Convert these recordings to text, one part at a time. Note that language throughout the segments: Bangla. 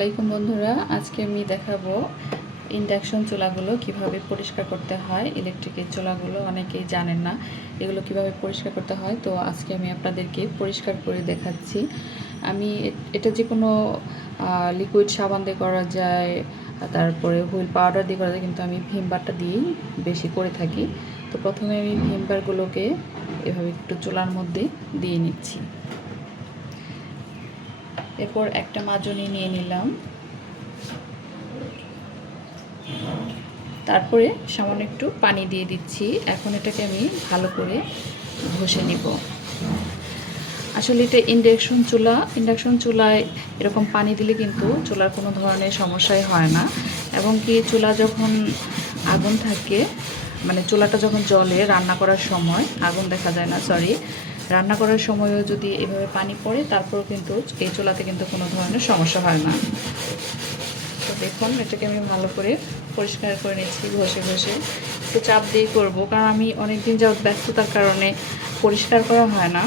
আসসালামাইকুম বন্ধুরা, আজকে আমি দেখাবো ইন্ডাকশন চুলাগুলো কিভাবে পরিষ্কার করতে হয়। ইলেকট্রিকের চুলাগুলো অনেকেই জানেন না এগুলো কিভাবে পরিষ্কার করতে হয়। তো আজকে আমি আপনাদেরকে পরিষ্কার করে দেখাচ্ছি। আমি এটা যে কোনো লিকুইড সাবান দিয়ে করা যায়, তারপরে হুইল পাউডার দিয়ে করা যায়, কিন্তু আমি ভিম বারটা দিয়েই বেশি করে থাকি। তো প্রথমে আমি ভিম বারগুলোকে এভাবে একটু চুলার মধ্যে দিয়ে নিচ্ছি। এরপর একটা মাজনি নিয়ে নিলাম, তারপরে সামান্য একটু পানি দিয়ে দিচ্ছি। এখন এটাকে আমি ভালো করে ঘষে নিব। আসলে এটা ইন্ডাকশন চুলায় এরকম পানি দিলে কিন্তু চুলার কোনো ধরনের সমস্যাই হয় না। এবং কি চুলা যখন আগুন থাকে, মানে চুলাটা যখন জ্বলে রান্না করার সময়, আগুন দেখা যায় না, রান্না করার সময়ও যদি এভাবে পানি পড়ে, তারপরেও কিন্তু এই চুলাতে কিন্তু কোনো ধরনের সমস্যা হয় না। তো দেখুন, এটাকে আমি ভালো করে পরিষ্কার করে নিচ্ছি ঘষে ঘষে। একটু চাপ দিয়ে করবো, কারণ আমি অনেক দিন যাবত ব্যস্ততার কারণে পরিষ্কার করা হয় না।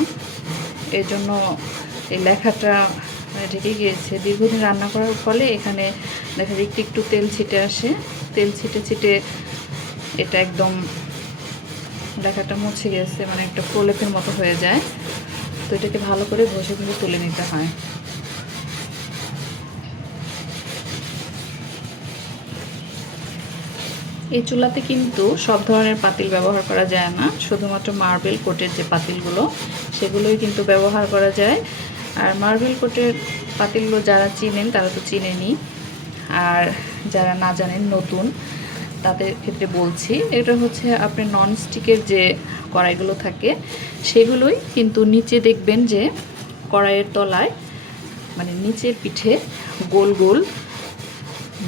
এই জন্য এই লেখাটা ঢেকে গিয়েছে। দীর্ঘদিন রান্না করার ফলে এখানে দেখা যায় একটু তেল ছিটে আসে। তেল ছিটে ছিটে এটা একদম লেখাটা মুছে গেছে, মানে একটা প্রলেপের মতো হয়ে যায়। তো এটাকে ভালো করে ঘষে ঘষে তুলে নিতে হয়। এই চুলাতে কিন্তু সব ধরনের পাতিল ব্যবহার করা যায় না, শুধুমাত্র মার্বেল কোটের যে পাতিলগুলো সেগুলোই কিন্তু ব্যবহার করা যায়। আর মার্বেল কোটের পাতিলগুলো যারা চিনেন তারা তো চিনেনই, আর যারা না জানেন নতুন তাদের ক্ষেত্রে বলছি, এটা হচ্ছে আপনার ননস্টিকের যে কড়াইগুলো থাকে সেগুলোই কিন্তু নিচে দেখবেন যে কড়াইয়ের তলায়, মানে নিচের পিঠে গোল গোল,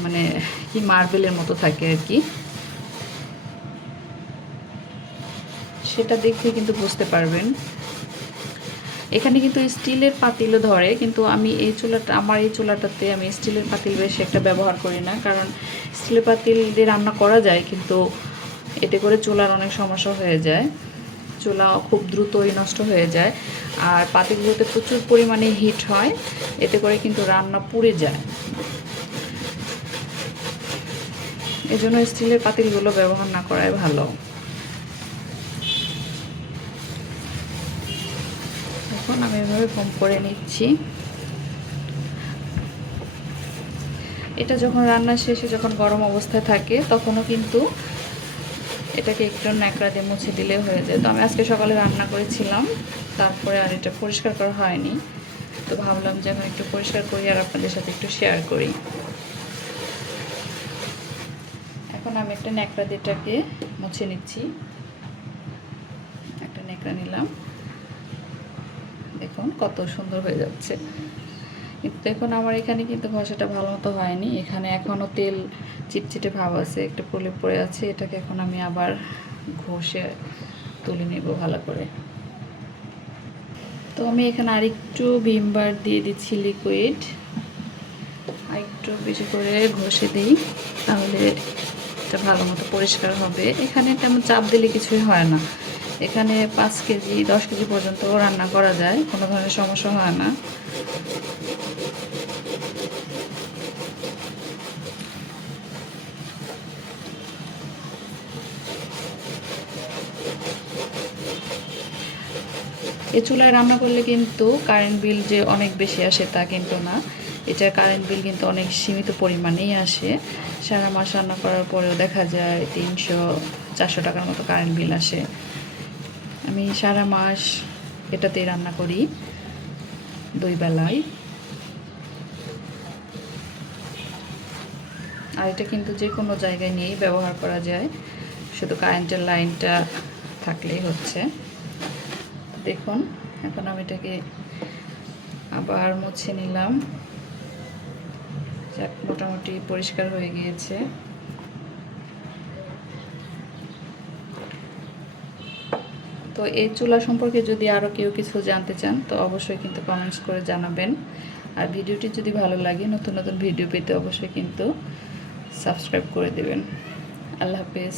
মানে কি মার্বেলের মতো থাকে আর কি। সেটা দেখে কিন্তু বুঝতে পারবেন। এখানে কিন্তু স্টিলের পাতিলও ধরে, কিন্তু আমি আমার এই চুলাটাতে আমি স্টিলের পাতিল বেশি একটা ব্যবহার করি না, কারণ স্টিলের পাতিল দিয়ে রান্না করা যায়, কিন্তু এতে করে চুলার অনেক সমস্যা হয়ে যায়। চুলা খুব দ্রুতই নষ্ট হয়ে যায়, আর পাতিলগুলোতে প্রচুর পরিমাণে হিট হয়, এতে করে কিন্তু রান্না পুড়ে যায়। এজন্য স্টিলের পাতিলগুলো ব্যবহার না করাই ভালো। এখন আমি এভাবে ফোম করে নিচ্ছি। এটা যখন রান্নার শেষে যখন গরম অবস্থায় থাকে তখনও কিন্তু এটাকে একটু ন্যাকড়া দিয়ে মুছে দিলে হয়ে যায়। তো আমি আজকে সকালে রান্না করেছিলাম, তারপরে আর এটা পরিষ্কার করা হয়নি। তো ভাবলাম যে এখন একটু পরিষ্কার করি আর আপনাদের সাথে একটু শেয়ার করি। এখন আমি একটা ন্যাকড়া দিয়ে এটাকে মুছে নিচ্ছি। একটা ন্যাকড়া নিলাম, দেখুন কত সুন্দর হয়ে যাচ্ছে। কিন্তু দেখুন আমার এখানে কিন্তু ঘষাটা ভালো মতো হয়নি, এখানে এখনও তেল চিটচিটে ভাব আছে, একটা প্রলেপ পড়ে আছে। এটাকে এখন আমি আবার ঘষে তুলে নেব ভালো করে। তো আমি এখানে আরেকটু ভিম বার দিয়ে দিচ্ছি লিকুইড, আরেকটু বেশি করে ঘষে দিই, তাহলে এটা ভালো মতো পরিষ্কার হবে। এখানে তেমন চাপ দিলে কিছুই হয় না, এখানে 5 কেজি 10 কেজি পর্যন্ত রান্না করা যায়, কোনো ধরনের সমস্যা হয় না। এই চুলায় রান্না করলে কিন্তু কারেন্ট বিল যে অনেক বেশি আসে তা কিন্তু না, এটার কারেন্ট বিল কিন্তু অনেক সীমিত পরিমাণেই আসে। সারা মাস রান্না করার পরেও দেখা যায় 300-400 টাকার মতো কারেন্ট বিল আসে। আমি সারা মাস এটাতেই রান্না করি 2 বেলায়। আর এটা কিন্তু যে কোনো জায়গায় নিয়েই ব্যবহার করা যায়, শুধু কারেন্টের লাইনটা থাকলেই হচ্ছে। দেখুন এখন আমি এটাকে আবার মুছে নিলাম, মোটামুটি পরিষ্কার হয়ে গিয়েছে। তো এই চুলা সম্পর্কে যদি আরও কেউ কিছু জানতে চান তো অবশ্যই কিন্তু কমেন্টস করে জানাবেন। আর ভিডিওটি যদি ভালো লাগে, নতুন নতুন ভিডিও পেতে অবশ্যই কিন্তু সাবস্ক্রাইব করে দেবেন। আল্লাহ হাফেজ।